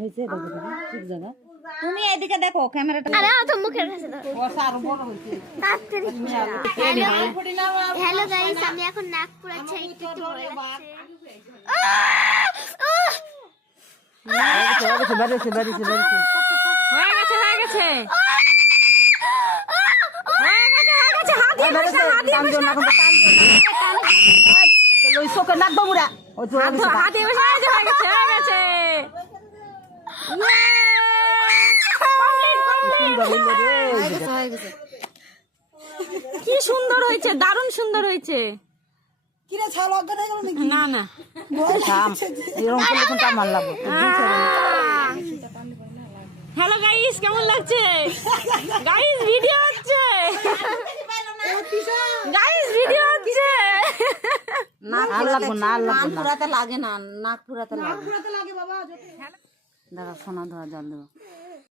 হয়েছে ঠিক জায়গা। তুমি এদিকে দেখো ক্যামেরাটা। আরে তো মুখের কাছে দাও। বসা আরো বড় হইছে। হ্যালো গাইস, আমি এখন নাক পুরাচ্ছি, একটু ভয় লাগছে। বেরিয়েছে। হয়ে গেছে চোখে নাক বাবুরা কি সুন্দর হয়েছে, দারুণ সুন্দর হয়েছে। কিরে ছাল অজ্ঞান হয়ে গেল নাকি? না না এরকম করলে কিন্তু আমার লাগবে। হ্যালো গাইস, কেমন লাগছে? গাইস ভিডিও হচ্ছে, গাইস ভিডিও হচ্ছে। নাক লাগবে না, নাক পুরাতে লাগে না, নাক পুরাতে লাগে বাবা। দাঁড়া সোনা ধোয়া জল দেবো।